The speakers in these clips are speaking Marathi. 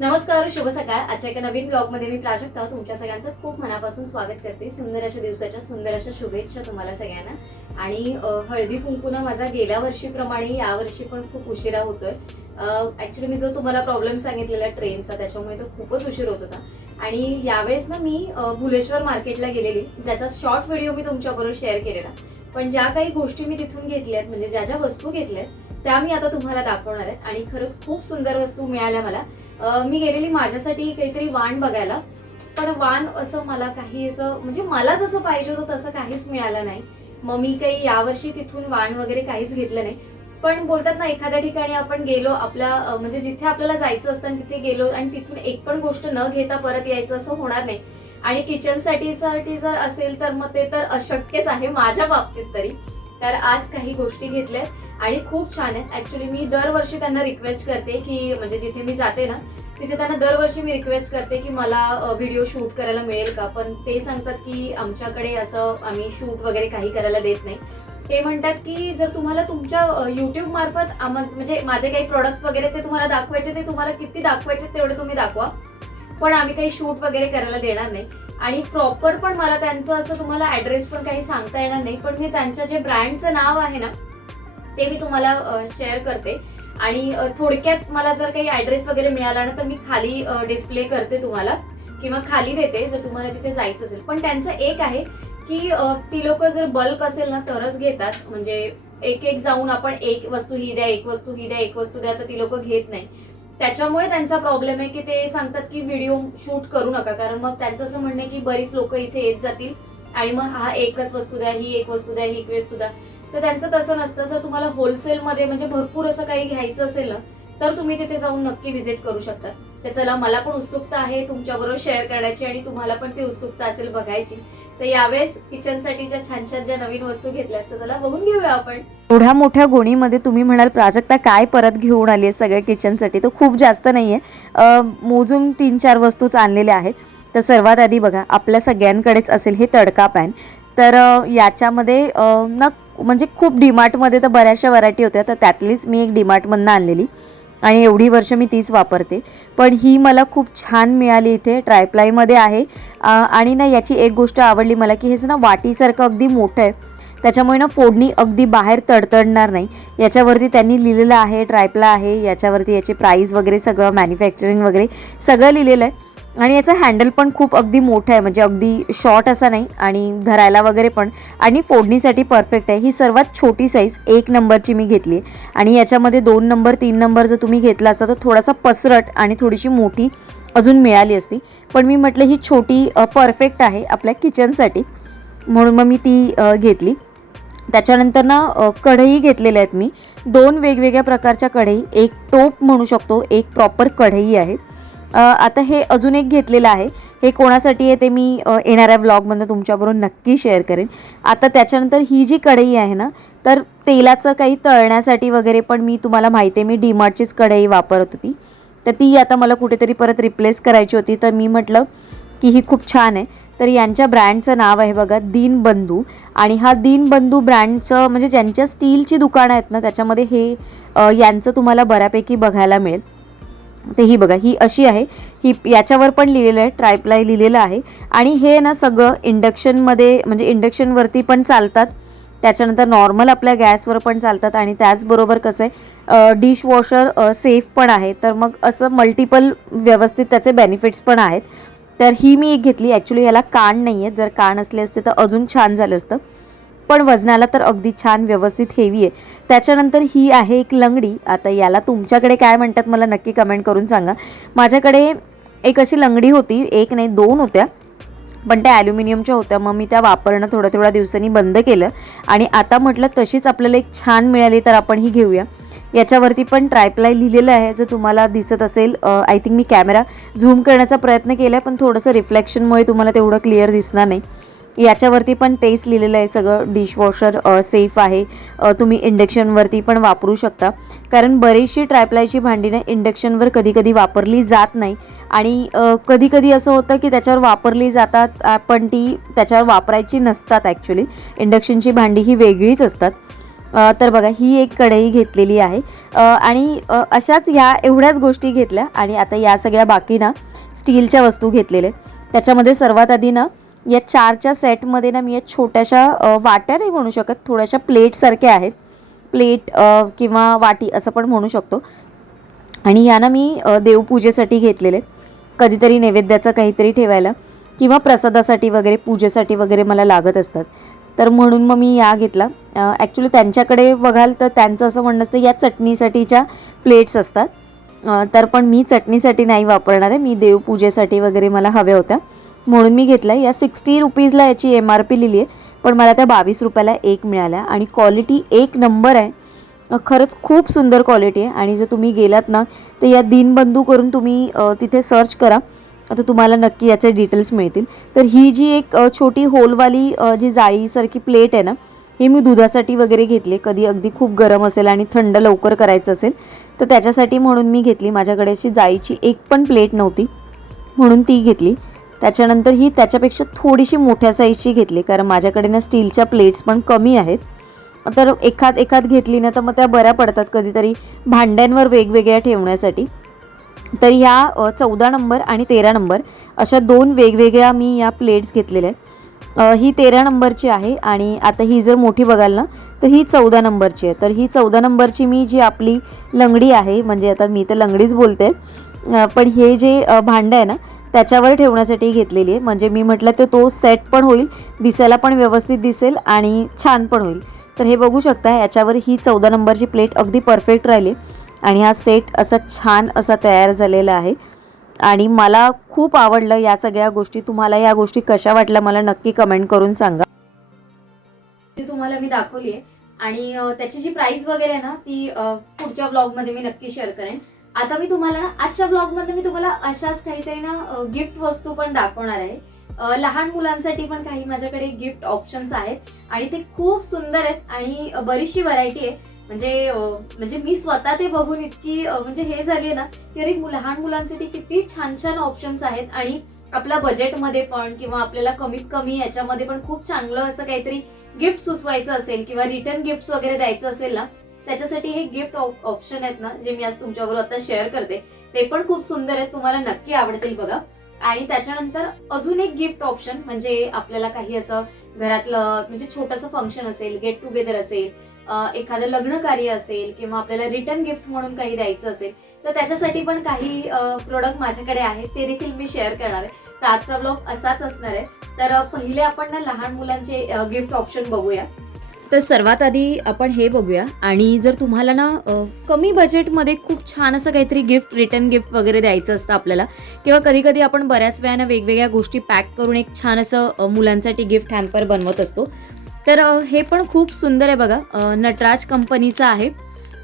नमस्कार, शुभ सकाळ. आजच्या एका नवीन ब्लॉगमध्ये मी प्राजक्ता तुमच्या सगळ्यांचं खूप मनापासून स्वागत करते. सुंदर अशा दिवसाच्या सुंदर अशा शुभेच्छा तुम्हाला सगळ्यांना. आणि हळदी कुंकूना माझा गेल्या वर्षीप्रमाणे यावर्षी पण खूप उशिरा होतोय. ॲक्च्युली मी जो तुम्हाला प्रॉब्लेम सांगितलेला ट्रेनचा, त्याच्यामुळे तो खूपच उशीर होत होता. आणि यावेळेस ना मी भुलेश्वर मार्केटला गेलेली, ज्याचा शॉर्ट व्हिडिओ मी तुमच्याबरोबर शेअर केलेला. पण ज्या काही गोष्टी मी तिथून घेतल्यात, म्हणजे ज्या ज्या वस्तू घेतल्यात त्या मी आता तुम्हाला दाखवणार आहे. आणि खरंच खूप सुंदर वस्तू मिळाल्या मला. मी गेलेली माझ्यासाठी काहीतरी वाण बघायला, पण वाण असं मला काही असं म्हणजे मला जसं पाहिजे होतं तसं काहीच मिळालं नाही. मग मी काही यावर्षी तिथून वाण वगैरे काहीच घेतलं नाही. पण बोलतात ना, एखाद्या ठिकाणी आपण गेलो, आपल्या म्हणजे जिथे आपल्याला जायचं असतं तिथे गेलो आणि तिथून एक पण गोष्ट न घेता परत यायचं असं होणार नाही. आणि किचनसाठी जर असेल तर मग ते तर अशक्यच आहे माझ्या बाबतीत तरी. तर आज काही गोष्टी घेतल्यात आणि खूप छान आहेत. ऍक्च्युली मी दरवर्षी त्यांना रिक्वेस्ट करते की म्हणजे जिथे मी जाते ना तिथे त्यांना दरवर्षी मी रिक्वेस्ट करते की मला व्हिडिओ शूट करायला मिळेल का. पण ते सांगतात की आमच्याकडे असं आम्ही शूट वगैरे काही करायला देत नाही. ते म्हणतात की जर तुम्हाला तुमच्या युट्यूब मार्फत म्हणजे माझे काही प्रोडक्ट्स वगैरे ते तुम्हाला दाखवायचे, ते तुम्हाला किती दाखवायचे तेवढे तुम्ही दाखवा, पण आम्ही काही शूट वगैरे करायला देणार नाही. आणि प्रॉपर पण मला त्यांचं असं तुम्हाला ऍड्रेस पण काही सांगता येणार नाही. पण मी त्यांच्या जे ब्रँडचं नाव आहे ना ते मी तुम्हाला शेअर करते. आणि थोडक्यात मला जर काही ऍड्रेस वगैरे मिळाला ना तर मी खाली डिस्प्ले करते तुम्हाला, किंवा खाली देते जर तुम्हाला तिथे जायचं असेल. पण त्यांचं एक आहे की ती लोक जर बल्क असेल ना तरच घेतात. म्हणजे एक एक जाऊन आपण एक वस्तू ही द्या, एक वस्तू ही द्या, एक वस्तू द्या, तर ती लोक घेत नाही. त्याच्यामुळे त्यांचा प्रॉब्लेम आहे की ते सांगतात की व्हिडिओ शूट करू नका, कारण मग त्यांचं असं म्हणणं आहे की बरीच लोक इथे येत जातील आणि मग हा एकच वस्तू द्या, ही एक वस्तू द्या, ही एक वस्तू द्या. तर त्यांचं तसं नसतं. जर तुम्हाला होलसेलमध्ये म्हणजे भरपूर असं काही घ्यायचं असेल ना तर तुम्ही तिथे जाऊन नक्की व्हिजिट करू शकता. तर चला, मला पण उत्सुकता आहे तुमच्याबरोबर शेअर करण्याची आणि तुम्हाला पण ती उत्सुकता असेल बघायची. तर यावेळेस किचनसाठीच्या छान छान ज्या नवीन वस्तू घेतल्यात तर चला बघून घेऊया आपण. एवढ्या मोठ्या गोणीमध्ये तुम्ही म्हणाल प्राजक्ता काय परत घेऊन आली आहे सगळ्या किचनसाठी, तर खूप जास्त नाही आहे. मोजून 3-4 वस्तूच आणलेल्या आहेत. तर सर्वात आधी बघा, आपल्या सगळ्यांकडेच असेल हे तडका पॅन. तर याच्यामध्ये ना म्हणजे खूप डीमार्टमध्ये तर बऱ्याचशा व्हरायटी होत्या, तर त्यातलीच मी एक डीमार्टमधनं आणलेली आणि एवढी वर्ष मी तीच वापरते. पण ही मला खूप छान मिळाली. इथे ट्रायप्लायमध्ये आहे. आणि ना याची एक गोष्ट आवडली मला की हेच ना वाटीसारखं अगदी मोठं आहे, त्याच्यामुळे ना फोडणी अगदी बाहेर तडतडणार नाही. याच्यावरती त्यांनी लिहिलेलं आहे ट्रायप्ला आहे, याच्यावरती याची प्राईस वगैरे सगळं, मॅन्युफॅक्चरिंग वगैरे सगळं लिहिलेलं आहे. आणि याचं हँडल पण खूप अगदी मोठं आहे, म्हणजे अगदी शॉर्ट असा नाही, आणि धरायला वगैरे पण, आणि फोडणीसाठी परफेक्ट आहे. ही सर्वात छोटी साईज 1 नंबरची मी घेतली आहे. आणि याच्यामध्ये 2 नंबर 3 नंबर जर तुम्ही घेतला असता तर थोडासा पसरट आणि थोडीशी मोठी अजून मिळाली असती. पण मी म्हटलं ही छोटी परफेक्ट आहे आपल्या किचनसाठी, म्हणून मग मी ती घेतली. त्याच्यानंतर ना कढई घेतलेल्या आहेत मी, 2 वेगवेगळ्या प्रकारच्या कढई, एक टोप म्हणू शकतो, एक प्रॉपर कढई आहे. आता हे अजून एक घेतलेलं आहे. हे कोणासाठी आहे ते मी येणाऱ्या व्लॉगमध्ये तुमच्याबरोबर नक्की शेअर करेन. आता त्याच्यानंतर ही जी कढई आहे ना, तर तेलाचं काही तळण्यासाठी वगैरे पण मी तुम्हाला माहिती आहे मी डीमार्टचीच कढई वापरत होती, तर ती आता मला कुठेतरी परत रिप्लेस करायची होती. तर मी म्हटलं की ही खूप छान आहे. तर यांच्या ब्रँडचं नाव आहे बघा दीनबंधू. आणि हा दीनबंधू ब्रँडचं म्हणजे ज्यांच्या स्टीलची दुकानं आहेत ना त्याच्यामध्ये हे यांचं तुम्हाला बऱ्यापैकी बघायला मिळेल. तर ही बघा, ही अशी आहे. ही याच्यावर पण लिहिलेलं आहे, ट्रायप्लाय लिहिलेलं आहे. आणि हे ना सगळं इंडक्शनमध्ये म्हणजे इंडक्शनवरती पण चालतात, त्याच्यानंतर नॉर्मल आपल्या गॅसवर पण चालतात, आणि त्याचबरोबर कसं आहे डिशवॉशर सेफ पण आहे. तर मग असं मल्टिपल व्यवस्थित त्याचे बेनिफिट्स पण आहेत. तर ही मी एक घेतली. ॲक्च्युली याला कान नाही आहेत, जर कान असले असते तर अजून छान झालं असतं, पण वजनाला तर अगदी छान व्यवस्थित हेवी आहे. त्याच्यानंतर ही आहे एक लंगडी. आता याला तुमच्याकडे काय म्हणतात मला नक्की कमेंट करून सांगा. माझ्याकडे एक अशी लंगडी होती, एक नाही 2 होत्या, पण त्या ॲल्युमिनियमच्या होत्या. मग मी त्या वापरणं थोड्या दिवसांनी बंद केलं, आणि आता म्हटलं तशीच आपल्याला एक छान मिळाली तर आपण ही घेऊया. याच्यावरती पण ट्रायप्लाय लिहिलेलं आहे, जर तुम्हाला दिसत असेल. I think me camera zoom करण्याचा प्रयत्न केला आहे, पण थोडंसं रिफ्लेक्शनमुळे तुम्हाला तेवढं क्लिअर दिसणार नाही. याच्यावरती पण तेच लिहिलेलं आहे सगळं, डिशवॉशर सेफ आहे, तुम्ही इंडक्शनवरती पण वापरू शकता. कारण बरीचशी ट्रायप्लायची भांडी ना इंडक्शनवर कधी वापरली जात नाही, आणि कधी असं होतं की त्याच्यावर वापरली जातात पण ती त्याच्यावर वापरायची नसतात. ॲक्च्युली इंडक्शनची भांडी ही वेगळीच असतात. तर बघा ही एक कढई घेतलेली आहे आणि अशाच ह्या एवढ्याच गोष्टी घेतल्या आणि आता या सगळ्या बाकी ना स्टीलच्या वस्तू घेतलेल्या. त्याच्यामध्ये सर्वात आधी ना या 4च्या सेटमध्ये ना मी या छोट्याशा वाट्या नाही म्हणू शकत, थोड्याशा प्लेटसारख्या आहेत, प्लेट किंवा वाटी असं पण म्हणू शकतो. आणि या ना मी देवपूजेसाठी घेतलेले, कधीतरी नैवेद्याचं काहीतरी ठेवायला किंवा प्रसादासाठी वगैरे पूजेसाठी वगैरे मला लागत असतात, तर म्हणून मग मी या घेतला. ॲक्च्युली त्यांच्याकडे बघाल तर त्यांचं असं म्हणणं असतं या चटणीसाठीच्या प्लेट्स असतात, तर पण मी चटणीसाठी नाही वापरणार आहे, मी देवपूजेसाठी वगैरे मला हव्या होत्या म्हणून मी घेतला. या 60 रुपीजला याची MRP लिहिली आहे, पण मला त्या 22 रुपयाला एक मिळाल्या आणि क्वालिटी एक नंबर आहे. खरंच खूप सुंदर क्वालिटी आहे. आणि जर तुम्ही गेलात ना तर या दीनबंधू करून तुम्ही तिथे सर्च करा, आता तुम्हाला नक्की याचे डिटेल्स मिळतील. तर ही जी एक छोटी होलवाली जी जाळीसारखी प्लेट आहे ना, हे मी दुधासाठी वगैरे घेतले, कधी अगदी खूप गरम असेल आणि थंड लवकर करायचं असेल तर त्याच्यासाठी म्हणून मी घेतली. माझ्याकडे अशी जाळीची एक पण प्लेट नव्हती म्हणून ती घेतली. त्याच्यानंतर ही त्याच्यापेक्षा थोडीशी मोठ्या साईजची घेतली, कारण माझ्याकडे ना स्टीलच्या प्लेट्स पण कमी आहेत, तर एखाद घेतली ना तर मग त्या बऱ्या पडतात कधीतरी भांड्यांवर वेगवेगळ्या ठेवण्यासाठी. तर ह्या 14 नंबर आणि 13 नंबर अशा 2 वेगवेगळ्या मी या प्लेट्स घेतलेल्या आहेत. ही 13 नंबरची आहे आणि आता ही जर मोठी बघाल ना तर ही 14 नंबरची आहे. तर ही 14 नंबरची मी जी आपली लंगडी आहे, म्हणजे आता मी तर लंगडीच बोलते, पण हे जे भांडं आहे ना त्याच्यावर ठेवण्यासाठी घेतलेली आहे. म्हणजे मी म्हटलं तर तो सेट पण होईल, दिसायला पण व्यवस्थित दिसेल आणि छान पण होईल. तर हे बघू शकता, याच्यावर ही 14 नंबरची प्लेट अगदी परफेक्ट राहिली आणि हा सेट असा छान असा तयार झालेला आहे आणि मला खूप आवडलं या सगळ्या गोष्टी. तुम्हाला या गोष्टी कशा वाटल्या मला नक्की कमेंट करून सांगा. ती तुम्हाला मी दाखवली आहे आणि त्याची जी प्राइस वगैरे आहे ना ती पुढच्या ब्लॉगमध्ये मी नक्की शेअर करेन. आता मी तुम्हाला ना आजच्या ब्लॉगमध्ये मी तुम्हाला अशाच काहीतरी ना गिफ्ट वस्तू पण दाखवणार आहे. लहान मुलांसाठी पण काही माझ्याकडे गिफ्ट ऑप्शन्स आहेत आणि ते खूप सुंदर आहेत आणि बरीचशी व्हरायटी आहे. म्हणजे मी स्वतः ते बघून इतकी म्हणजे हे झाली आहे ना की अरे लहान मुलांसाठी किती छान छान ऑप्शन्स आहेत आणि आपल्या बजेटमध्ये पण किंवा आपल्याला कमीत कमी याच्यामध्ये पण खूप चांगलं असं काहीतरी गिफ्ट सुचवायचं असेल किंवा रिटर्न गिफ्ट वगैरे द्यायचं असेल ना, त्याच्यासाठी हे गिफ्ट ऑप्शन आहेत ना जे मी आज तुमच्याबरोबर आता शेअर करते, ते पण खूप सुंदर आहेत, तुम्हाला नक्की आवडतील बघा. आणि त्याच्यानंतर अजून एक गिफ्ट ऑप्शन म्हणजे आपल्याला काही असं घरातलं म्हणजे छोटंसं फंक्शन असेल, गेट टुगेदर असेल, एखादं लग्न कार्य असेल किंवा आपल्याला रिटर्न गिफ्ट म्हणून काही द्यायचं असेल तर त्याच्यासाठी पण काही प्रोडक्ट माझ्याकडे आहेत, ते देखील मी शेअर करणार आहे. तर आजचा ब्लॉग असाच असणार आहे. तर पहिले आपण ना लहान मुलांचे गिफ्ट ऑप्शन बघूया. तर सर्वात आधी आपण हे बघूया. आणि जर तुम्हाला ना कमी बजेटमध्ये खूप छान असं काहीतरी गिफ्ट, रिटर्न गिफ्ट वगैरे द्यायचं असतं आपल्याला, किंवा कधी कधी आपण बऱ्याच वेळानं वेगवेगळ्या गोष्टी पॅक करून एक छान असं मुलांसाठी गिफ्ट हॅम्पर बनवत असतो, तर हे पण खूप सुंदर आहे बघा. नटराज कंपनीचं आहे.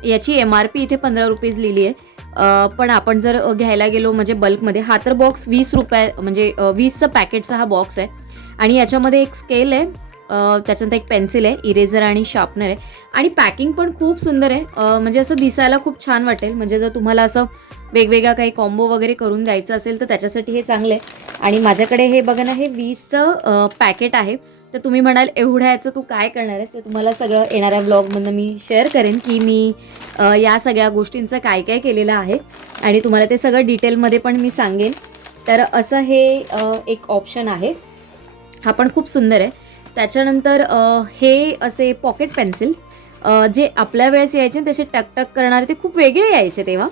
याची MRP इथे 15 रुपीज लिहिली आहे. पण आपण जर घ्यायला गेलो म्हणजे बल्कमध्ये, हा तर बॉक्स 20 रुपये म्हणजे 20चं पॅकेटचा हा बॉक्स आहे. आणि याच्यामध्ये एक स्केल आहे, त्याच्यानंतर एक पेन्सिल आहे, इरेझर आणि शार्पनर आहे. आणि पॅकिंग पण खूप सुंदर आहे, म्हणजे असं दिसायला खूप छान वाटेल. म्हणजे जर तुम्हाला असं वेगवेगळा काही कॉम्बो वगैरे करून द्यायचं असेल तर त्याच्यासाठी हे चांगलं आहे. आणि माझ्याकडे हे बघा ना, हे 20चं पॅकेट आहे. तर तुम्ही म्हणाल एवढ्या याचं तू काय करणार आहेस, ते तुम्हाला सगळं येणाऱ्या ब्लॉगमधनं मी शेअर करेन की मी या सगळ्या गोष्टींचं काय काय केलेलं आहे आणि तुम्हाला ते सगळं डिटेलमध्ये पण मी सांगेन. तर असं हे एक ऑप्शन आहे, हा पण खूप सुंदर आहे. त्याच्यानंतर हे असे पॉकेट पेन्सिल जे आपल्या वेळेस यायचे तसे टकटक करणारे, ते खूप वेगळे यायचे तेव्हा,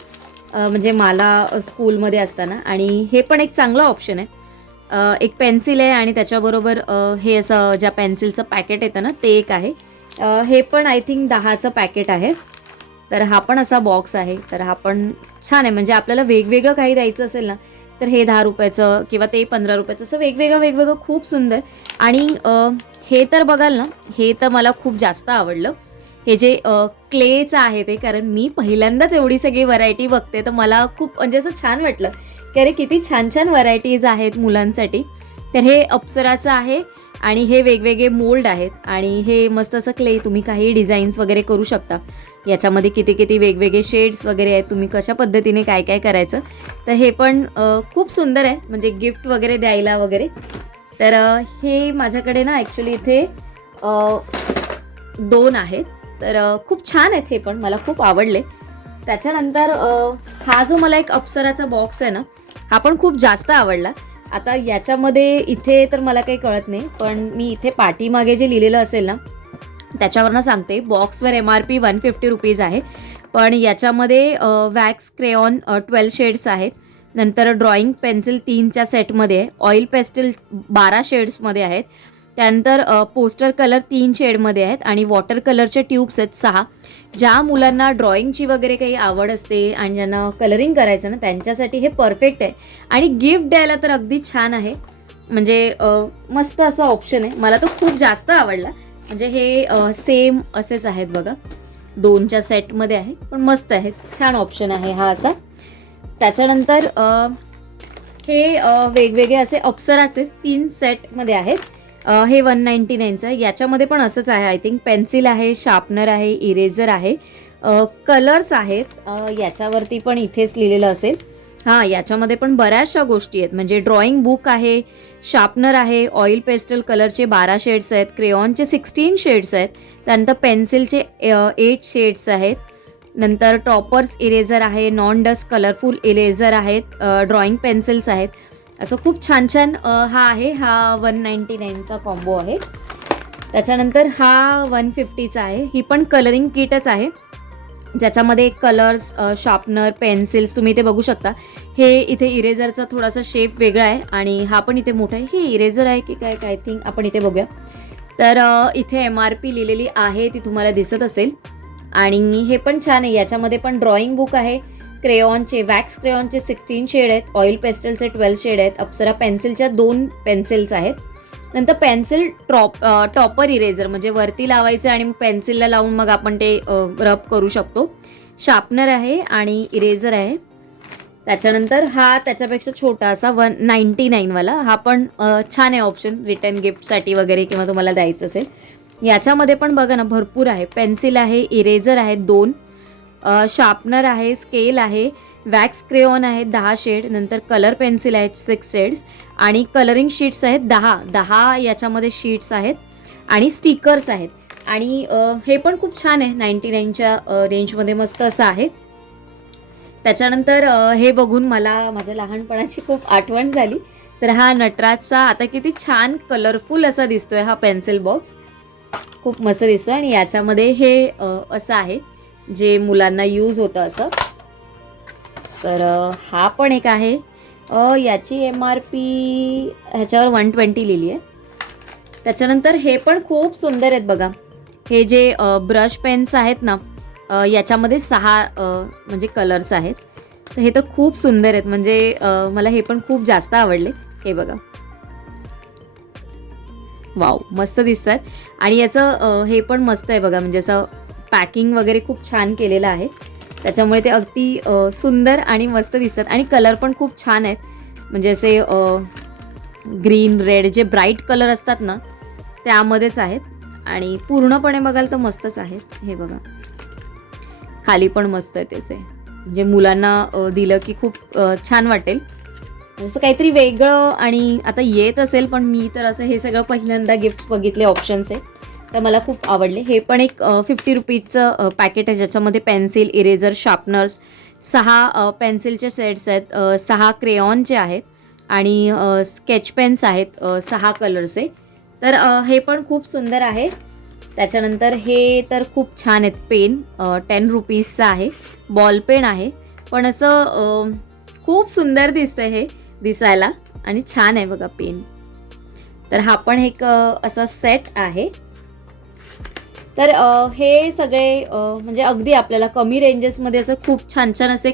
म्हणजे मला स्कूलमध्ये असताना. आणि हे पण एक चांगलं ऑप्शन आहे. एक पेन्सिल आहे आणि त्याच्याबरोबर हे असं ज्या पेन्सिलचं पॅकेट येतं ना ते एक आहे. हे पण आय थिंक 10चं पॅकेट आहे. तर हा पण असा बॉक्स आहे. तर हा पण छान आहे, म्हणजे आपल्याला वेगवेगळं काही द्यायचं असेल ना तर हे 10 रुपयाचं किंवा ते 15 रुपयाचं असं वेगवेगळं खूप सुंदर. आणि हे तर बघाल ना, हे तर मला खूप जास्त आवडलं. हे जे क्लेचं आहे ते, कारण मी पहिल्यांदाच एवढी सगळी व्हरायटी बघते तर मला खूप म्हणजे असं छान वाटलं की अरे किती छान छान व्हरायटीज आहेत मुलांसाठी. तर हे अप्सराचं आहे आणि हे वेगवेगळे मोल्ड आहेत आणि हे मस्त असं क्ले, तुम्ही काही डिझाईन्स वगैरे करू शकता. याच्यामध्ये किती वेगवेगळे शेड्स वगैरे आहेत, तुम्ही कशा पद्धतीने काय काय करायचं. तर हे पण खूप सुंदर आहे, म्हणजे गिफ्ट वगैरे द्यायला वगैरे. तर हे माझ्याकडे ना ॲक्च्युली इथे 2 आहेत. तर खूप छान आहेत हे पण, मला खूप आवडले. त्याच्यानंतर हा जो मला एक अप्सराचा बॉक्स आहे ना, हा पण खूप जास्त आवडला. आता याच्यामध्ये इथे तर मला काही कळत नाही, पण मी इथे पाठीमागे जे लिहिलेलं असेल ना त्याच्यावरनं सांगते. बॉक्सवर MRP 150 रुपीज आहे, पण याच्यामध्ये वॅक्स क्रेयॉन 12 शेड्स आहेत. नंतर ड्रॉइंग पेन्सिल 3च्या सेटमध्ये आहे. ऑइल पेस्टल 12 शेड्समध्ये आहेत. त्यानंतर पोस्टर कलर 3 शेडमध्ये आहेत आणि वॉटर कलरचे ट्यूब्स आहेत 6. ज्या मुलांना ड्रॉइंगची वगैरे काही आवड असते आणि ज्यांना कलरिंग करायचं ना, त्यांच्यासाठी हे परफेक्ट आहे. आणि गिफ्ट द्यायला तर अगदी छान आहे. म्हणजे मस्त असा ऑप्शन आहे. मला तो खूप जास्त आवडला. म्हणजे हे सेम असेच आहेत बघा, 2च्या सेटमध्ये आहे, पण मस्त आहेत. छान ऑप्शन आहे हा असा. त्याच्यानंतर हे वेगवेगळे असे अप्सराचे 3 सेटमध्ये आहेत. हे 199चं आहे. याच्यामध्ये पण असंच आहे. आय थिंक पेन्सिल आहे, शार्पनर आहे, इरेझर आहे, कलर्स आहेत. याच्यावरती पण इथेच लिहिलेलं असेल. हां, याच्यामध्ये पण बऱ्याचशा गोष्टी आहेत. म्हणजे ड्रॉइंग बुक आहे, शार्पनर आहे, ऑइल पेस्टल कलरचे 12 शेड्स आहेत, क्रेयॉनचे 16 शेड्स आहेत, त्यानंतर पेन्सिलचे 8 शेड्स आहेत, नंतर टॉपर्स इरेझर आहे, नॉन डस्ट कलरफुल इरेझर आहेत, ड्रॉइंग पेन्सिल्स आहेत. असं खूप छान छान हा आहे. हा 199चा कॉम्बो आहे. त्याच्यानंतर हा 150चा आहे. ही पण कलरिंग किटच आहे, ज्याच्यामध्ये कलर्स, शार्पनर, पेन्सिल्स तुम्ही इथे बघू शकता. हे इथे इरेझरचा थोडासा शेप वेगळा आहे आणि हा पण इथे मोठा आहे. हे इरेझर आहे की काय आय थिंक आपण इथे बघूया. तर इथे MRP लिहिलेली आहे, ती तुम्हाला दिसत असेल. आणि हे पण छान आहे. याच्यामध्ये पण ड्रॉइंग बुक आहे, क्रेयॉनचे वॅक्स क्रेयॉनचे 16 शेड आहेत, ऑइल पेस्टलचे 12 शेड आहेत, अप्सरा पेन्सिलच्या 2 पेन्सिल्स आहेत. नंतर पेन्सिल टॉपर इरेझर, म्हणजे वरती लावायचं आणि पेन्सिलला लावून मग आपण ते रब करू शकतो. शार्पनर आहे आणि इरेझर आहे. त्याच्यानंतर हा त्याच्यापेक्षा छोटा असा 199वाला, हा पण छान आहे ऑप्शन रिटर्न गिफ्टसाठी वगैरे किंवा तुम्हाला द्यायचं असेल. याच्यामध्ये पण बघा ना भरपूर आहे. पेन्सिल आहे, इरेझर आहे 2, शार्पनर आहे, स्केल आहे, वॅक्स क्रेयॉन आहेत 10 शेड, नंतर कलर पेन्सिल आहेत 6 शेड्स आणि कलरिंग शीट्स आहेत 10 याच्यामध्ये शीट्स आहेत आणि स्टिकर्स आहेत. आणि हे पण खूप छान आहे. 99च्या रेंजमध्ये मस्त असं आहे. त्याच्यानंतर हे बघून मला माझ्या लहानपणाची खूप आठवण झाली. तर हा नटराजचा आता किती छान कलरफुल असा दिसतोय हा पेन्सिल बॉक्स, खूप मस्त दिसतो. आणि याच्यामध्ये हे असं आहे जे मुलांना यूज होतं असं. तर हा पण एक आहे. याची MRP ह्याच्यावर 120 लिहिली आहे. त्याच्यानंतर हे पण खूप सुंदर आहेत बघा. हे जे ब्रश पेन्स आहेत ना, याच्यामध्ये 6 म्हणजे कलर्स आहेत. तर हे तर खूप सुंदर आहेत. म्हणजे मला हे पण खूप जास्त आवडले. हे बघा, वाव, मस्त दिसतात. आणि याचं हे पण मस्त आहे बघा, म्हणजे असं पॅकिंग वगैरे खूप छान केलेलं आहे, त्याच्यामुळे ते अगदी सुंदर आणि मस्त दिसतात. आणि कलर पण खूप छान आहेत. म्हणजे असे ग्रीन, रेड जे ब्राईट कलर असतात ना त्यामध्येच आहेत. आणि पूर्णपणे बघाल तर मस्तच आहेत. हे बघा, खाली पण मस्त आहे त्याचे, म्हणजे मुलांना दिलं की खूप छान वाटेल. असं काहीतरी वेगळं आणि आता येत असेल, पण मी तर असं हे सगळं पहिल्यांदा गिफ्ट बघितले ऑप्शन्स आहे, तर मला खूप आवडले. हे पण एक 50 रुपीजचं पॅकेट आहे, ज्याच्यामध्ये पेन्सिल, इरेझर, शार्पनर्स, 6 पेन्सिलचे सेट्स आहेत, 6 क्रेयॉनचे आहेत आणि स्केच पेन्स आहेत 6 कलरचे. तर हे पण खूप सुंदर आहे. त्याच्यानंतर हे तर खूप छान आहेत. पेन 10 रुपीजचं आहे, बॉल पेन आहे, पण असं खूप सुंदर दिसतंय हे दिसायला आणि छान आहे बघा पेन. तर हा पण एक असा सेट आहे. तर हे सगळे म्हणजे अगदी आपल्याला कमी रेंजेसमध्ये असं खूप छान छान असे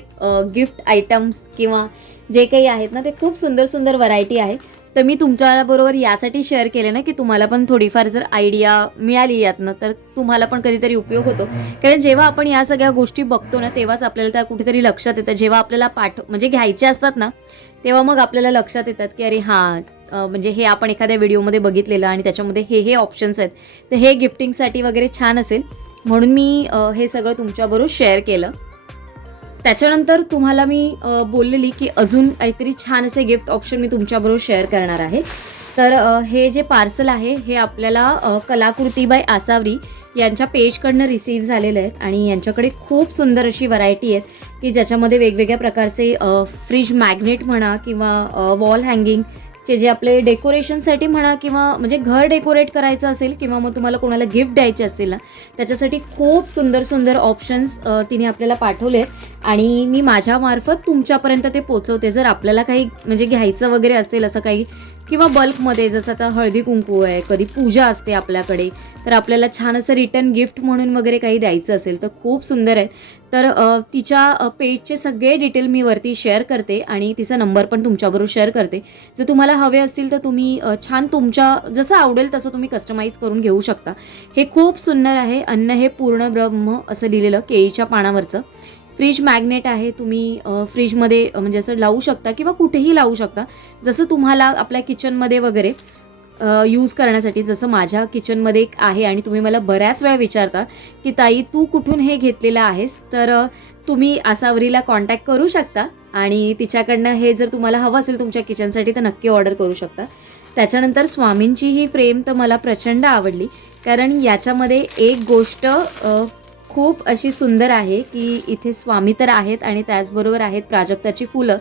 गिफ्ट आयटम्स किंवा जे काही आहेत ना, ते खूप सुंदर सुंदर व्हरायटी आहे. तर मी तुमच्याबरोबर यासाठी शेअर केले ना, की तुम्हाला पण थोडीफार जर आयडिया मिळाली यातनं, तर तुम्हाला पण कधीतरी उपयोग होतो. कारण जेव्हा आपण या सगळ्या गोष्टी बघतो ना, तेव्हाच आपल्याला त्या कुठेतरी लक्षात येतं. जेव्हा आपल्याला म्हणजे घ्यायचे असतात ना, तेव्हा मग आपल्याला लक्षात येतात की अरे हां, म्हणजे हे आपण एखाद्या व्हिडिओमध्ये बघितलेलं आणि त्याच्यामध्ये हे ऑप्शन्स आहेत, तर हे गिफ्टिंगसाठी वगैरे छान असेल, म्हणून मी हे सगळं तुमच्याबरोबर शेअर केलं. त्याच्यानंतर तुम्हाला मी बोललेली की अजून काहीतरी छान असे गिफ्ट ऑप्शन मी तुमच्याबरोबर शेअर करणार आहे. तर हे जे पार्सल आहे हे आपल्याला कलाकृती बाय आसावरी यांच्या पेजकडनं रिसीव्ह झालेलं आहेत आणि यांच्याकडे खूप सुंदर अशी व्हरायटी आहेत की ज्याच्यामध्ये वेगवेगळ्या प्रकारचे फ्रीज मॅग्नेट म्हणा किंवा वॉल हँगिंगचे जे आपले डेकोरेशनसाठी म्हणा किंवा म्हणजे घर डेकोरेट करायचं असेल किंवा मग तुम्हाला कोणाला गिफ्ट द्यायचे असतील ना त्याच्यासाठी खूप सुंदर सुंदर ऑप्शन्स तिने आपल्याला पाठवले आणि मी माझ्यामार्फत तुमच्यापर्यंत ते पोचवते. जर आपल्याला काही म्हणजे घ्यायचं वगैरे असेल असं काही किंवा बल्कमध्ये जसं आता हळदी कुंकू आहे, कधी पूजा असते आपल्याकडे, तर आपल्याला छान असं रिटर्न गिफ्ट म्हणून वगैरे काही द्यायचं असेल तर खूप सुंदर आहे. तर तिच्या पेजचे सगळे डिटेल मी वरती शेअर करते आणि तिचा नंबर पण तुमच्याबरोबर शेअर करते. जर तुम्हाला हवे असतील तर तुम्ही छान तुमच्या जसं आवडेल तसं तुम्ही कस्टमाइज करून घेऊ शकता. हे खूप सुंदर आहे. अन्न हे पूर्ण ब्रह्म असं लिहिलेलं केळीच्या पानावरचं फ्रीज मॅग्नेट आहे. तुम्ही फ्रीजमध्ये म्हणजे असं लावू शकता किंवा कुठेही लावू शकता जसं तुम्हाला आपल्या किचनमध्ये वगैरे यूज करण्यासाठी. जसं माझ्या किचनमध्ये एक आहे आणि तुम्ही मला बऱ्याच वेळा विचारता की ताई तू कुठून हे घेतलेलं आहेस, तर तुम्ही आसावरीला कॉन्टॅक्ट करू शकता आणि तिच्याकडनं हे जर तुम्हाला हवं असेल तुमच्या किचनसाठी तर नक्की ऑर्डर करू शकता. त्याच्यानंतर स्वामींची ही फ्रेम तर मला प्रचंड आवडली कारण याच्यामध्ये एक गोष्ट खूप अशी सुंदर आहे की इथे स्वामी तर आहेत आणि त्याचबरोबर आहेत प्राजक्ताची फुलं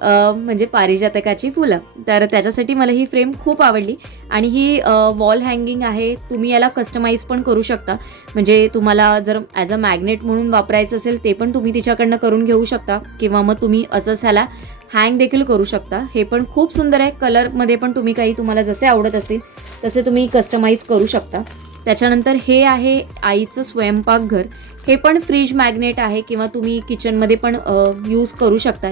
म्हणजे पारिजातकाची फुलं. तर त्याच्यासाठी मला ही फ्रेम खूप आवडली आणि ही वॉल हँगिंग आहे. तुम्ही याला कस्टमाइज पण करू शकता म्हणजे तुम्हाला जर ॲज अ मॅग्नेट म्हणून वापरायचं असेल ते पण तुम्ही तिच्याकडनं करून घेऊ शकता किंवा मग तुम्ही असंच ह्याला हँग देखील करू शकता. हे पण खूप सुंदर आहे. कलरमध्ये पण तुम्ही काही तुम्हाला जसे आवडत असतील तसे तुम्ही कस्टमाइज करू शकता. त्याच्यानंतर हे आहे आईचं स्वयंपाकघर. हे पण फ्रीज मॅग्नेट आहे किंवा तुम्ही किचनमध्ये पण यूज करू शकता.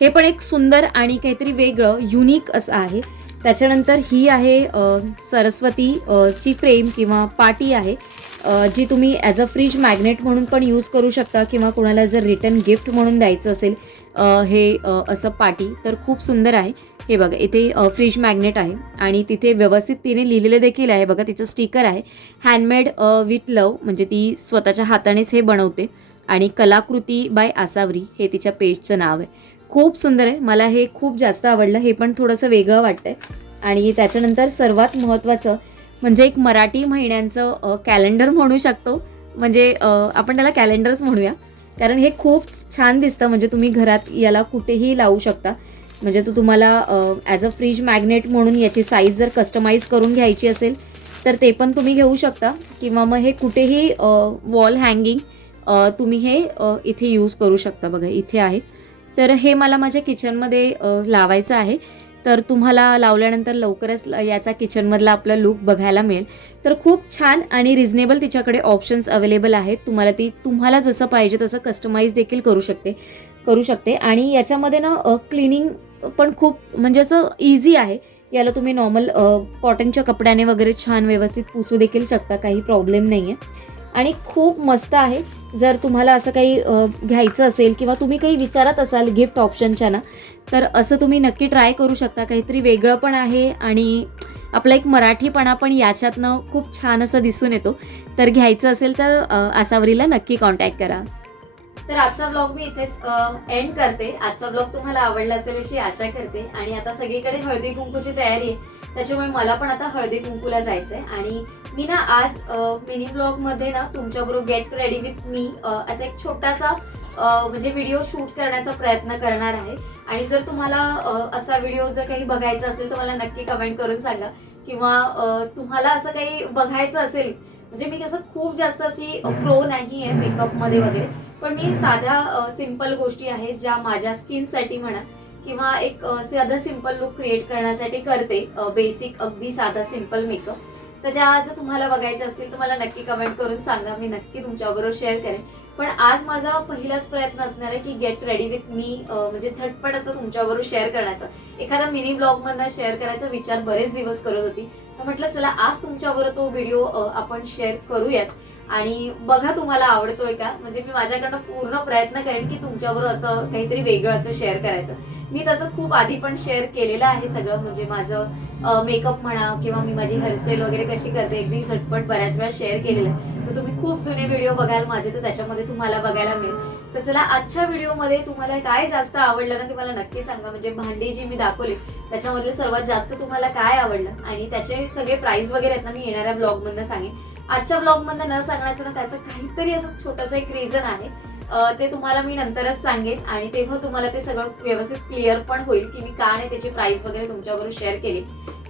हे पण एक सुंदर आणि काहीतरी वेगळं युनिक असं आहे. त्याच्यानंतर ही आहे सरस्वती ची फ्रेम किंवा पाटी आहे जी तुम्ही ॲज अ फ्रीज मॅग्नेट म्हणून पण यूज करू शकता किंवा कोणाला जर रिटर्न गिफ्ट म्हणून द्यायचं असेल हे असं पाटी तर खूप सुंदर आहे. हे बघा इथे फ्रीज मॅग्नेट आहे आणि तिथे व्यवस्थित तिने लिहिलेलं देखील आहे. बघा तिचं स्टिकर आहे हँडमेड विथ लव म्हणजे ती स्वतःच्या हातानेच हे बनवते आणि कलाकृती बाय आसावरी हे तिच्या पेजचं नाव आहे. खूप सुंदर आहे. मला हे खूप जास्त आवडलं. हे पण थोडंसं वेगळं वाटतंय. आणि त्याच्यानंतर सर्वात महत्त्वाचं म्हणजे एक मराठी महिन्यांचं कॅलेंडर म्हणू शकतो म्हणजे आपण त्याला कॅलेंडरच म्हणूया कारण हे खूप छान दिसतं. म्हणजे तुम्ही घरात याला कुठेही लावू शकता म्हणजे तो तुम्हाला ॲज अ फ्रीज मॅग्नेट म्हणून याची साईज जर कस्टमाइज करून घ्यायची असेल तर ते पण तुम्ही घेऊ शकता किंवा मग हे कुठेही वॉल हँगिंग तुम्ही हे इथे यूज करू शकता. बघा इथे आहे. तर हे मला माझ्या किचनमध्ये लावायचं आहे. तर तुम्हाला लावल्यानंतर लवकरच याचा किचनमधला आपला लुक बघायला मिळेल. तर खूप छान आणि रिजनेबल तिच्याकडे ऑप्शन्स अवेलेबल आहेत. तुम्हाला जसं पाहिजे तसं कस्टमाइज देखील करू शकते आणि याच्यामध्ये ना क्लिनिंग पण खूप म्हणजे असं इझी आहे. याला तुम्ही नॉर्मल कॉटनच्या कपड्याने वगैरे छान व्यवस्थित पुसू देखील शकता. काही प्रॉब्लेम नाही आहे आणि खूप मस्त आहे. जर तुम्हाला असं काही घ्यायचं असेल किंवा तुम्ही काही विचारत असाल गिफ्ट ऑप्शनच्या ना तर असं तुम्ही नक्की ट्राय करू शकता. काहीतरी वेगळं पण आहे आणि आपला एक मराठीपणा पण याच्यातनं खूप छान असं दिसून येतो. तर घ्यायचं असेल तर आसावरीला नक्की कॉन्टॅक्ट करा. तर आजचा व्लॉग मी इथेच एंड करते. आजचा व्लॉग तुम्हाला आवडला असेल अशी आशा करते आणि आता सगळीकडे हळदी कुंकूची तयारी आहे त्याच्यामुळे मला पण आता हळदी कुंकूला जायचंय आणि मी ना आज मिनी व्लॉग मध्ये ना तुमच्याबरोबर गेट रेडी विथ मी असा एक छोटासा म्हणजे व्हिडिओ शूट करण्याचा प्रयत्न करणार आहे. आणि जर तुम्हाला असा व्हिडिओ जर काही बघायचा असेल तर मला नक्की कमेंट करून सांगा किंवा तुम्हाला असं काही बघायचं असेल म्हणजे मी कसं खूप जास्त अशी प्रो नाही आहे मेकअपमध्ये वगैरे पण मी साध्या सिंपल गोष्टी आहेत ज्या माझ्या स्किनसाठी म्हणा किंवा एक साधा सिंपल लुक क्रिएट करण्यासाठी करते. बेसिक अगदी साधा सिंपल मेकअप. तर त्या जर तुम्हाला बघायच्या असतील तर मला नक्की कमेंट करून सांगा. मी नक्की तुमच्याबरोबर शेअर करेन. पण आज माझा पहिलाच प्रयत्न असणार आहे की गेट रेडी विथ मी म्हणजे झटपट असं तुमच्याबरोबर शेअर करण्याचा. एखादा मिनी ब्लॉग मधनं शेअर करायचा विचार बरेच दिवस करत होती. तर म्हटलं चला आज तुमच्याबरोबर तो व्हिडिओ आपण शेअर करूयाच आणि बघा तुम्हाला आवडतोय का. म्हणजे मी माझ्याकडनं पूर्ण प्रयत्न करेन की तुमच्याबरोबर असं काहीतरी वेगळं असं शेअर करायचं. मी तसं खूप आधी पण शेअर केलेलं आहे सगळं म्हणजे माझं मेकअप म्हणा किंवा मी माझी हेअरस्टाईल वगैरे कशी करते अगदी झटपट बऱ्याच वेळा शेअर केलेलं आहे. सो तुम्ही खूप जुने व्हिडिओ बघाल माझे तर त्याच्यामध्ये तुम्हाला बघायला मिळेल. तर चला आजच्या व्हिडिओमध्ये तुम्हाला काय जास्त आवडलं ना ते मला नक्की सांगा. म्हणजे भांडी जी मी दाखवली त्याच्यामधले सर्वात जास्त तुम्हाला काय आवडलं आणि त्याचे सगळे प्राइस वगैरे आहेत ना मी येणाऱ्या ब्लॉग मधनं सांगेन. आजच्या ब्लॉगमध्ये न सांगण्याचं ना त्याचं काहीतरी असं छोटंसं एक रिझन आहे. ते तुम्हाला मी नंतरच सांगेन आणि तेव्हा तुम्हाला ते सगळं व्यवस्थित क्लिअर पण होईल की मी का नाही त्याची प्राइस वगैरे तुमच्याबरोबर शेअर केली.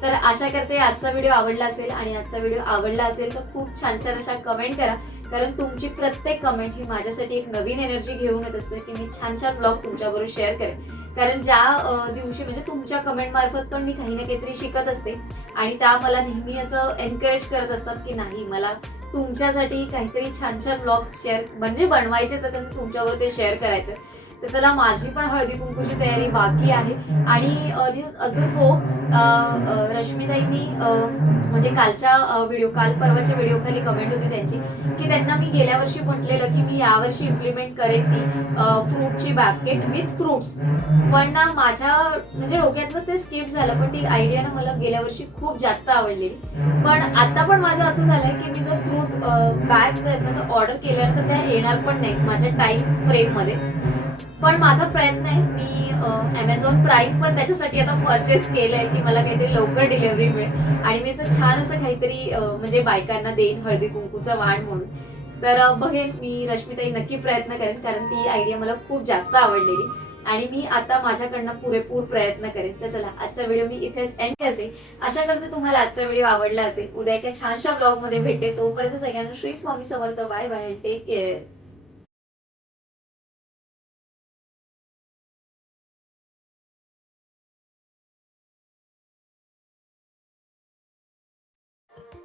तर आशा करते आजचा व्हिडिओ आवडला असेल आणि आजचा व्हिडिओ आवडला असेल तर खूप छान छान अशा कमेंट करा, कारण तुमची प्रत्येक कमेंट ही माझ्यासाठी एक नवीन एनर्जी घेऊन येत असते की मी छान छान ब्लॉग तुमच्याबरोबर शेअर करेन. कारण ज्या दिवशी म्हणजे तुमच्या कमेंट मार्फत पण मी काही ना काहीतरी शिकत असते आणि त्या मला नेहमी असं एनकरेज करत असतात की नाही मला तुमच्यासाठी काहीतरी छान छान ब्लॉग्स शेअर म्हणजे बनवायचे असेल तुमच्यावर ते शेअर करायचं. तर चला माझी पण हळदी कुंकूची तयारी बाकी आहे आणि अजून हो रश्मीताईंनी म्हणजे कालच्या व्हिडिओ काल परवाच्या व्हिडिओ खाली कमेंट होती त्यांची की त्यांना मी गेल्या वर्षी म्हटलेलं की मी यावर्षी इम्प्लिमेंट करेन ती फ्रूटची बास्केट विथ फ्रुट्स, पण ना माझ्या म्हणजे डोक्यातलं ते स्किप झालं. पण ती आयडिया ना मला गेल्या वर्षी खूप जास्त आवडलेली. पण आता पण माझं असं झालंय की मी जर फ्रूट बॅग्स आहेत ना तर ऑर्डर केल्यानंतर त्या येणार पण नाहीत माझ्या टाइम फ्रेममध्ये. पण माझा प्रयत्न आहे, मी Amazon प्राईम पण त्याच्यासाठी आता परचेस केलंय की मला काहीतरी लवकर डिलिव्हरी मिळेल आणि मी असं छान असं काहीतरी म्हणजे बायकांना देईन हळदी कुंकूचं वाण म्हणून. तर बघेन मी रश्मीताई नक्की प्रयत्न करेन, कारण ती आयडिया मला खूप जास्त आवडलेली आणि मी आता माझ्याकडनं पुरेपूर प्रयत्न करेन. तर चला आजचा व्हिडिओ मी इथेच एंड करते. आशा करते तुम्हाला आजचा व्हिडिओ आवडला असेल. उद्या एका छानशा ब्लॉग मध्ये भेटते. तोपर्यंत सगळ्यांना Shri Swami Samarth. Bye bye, take care.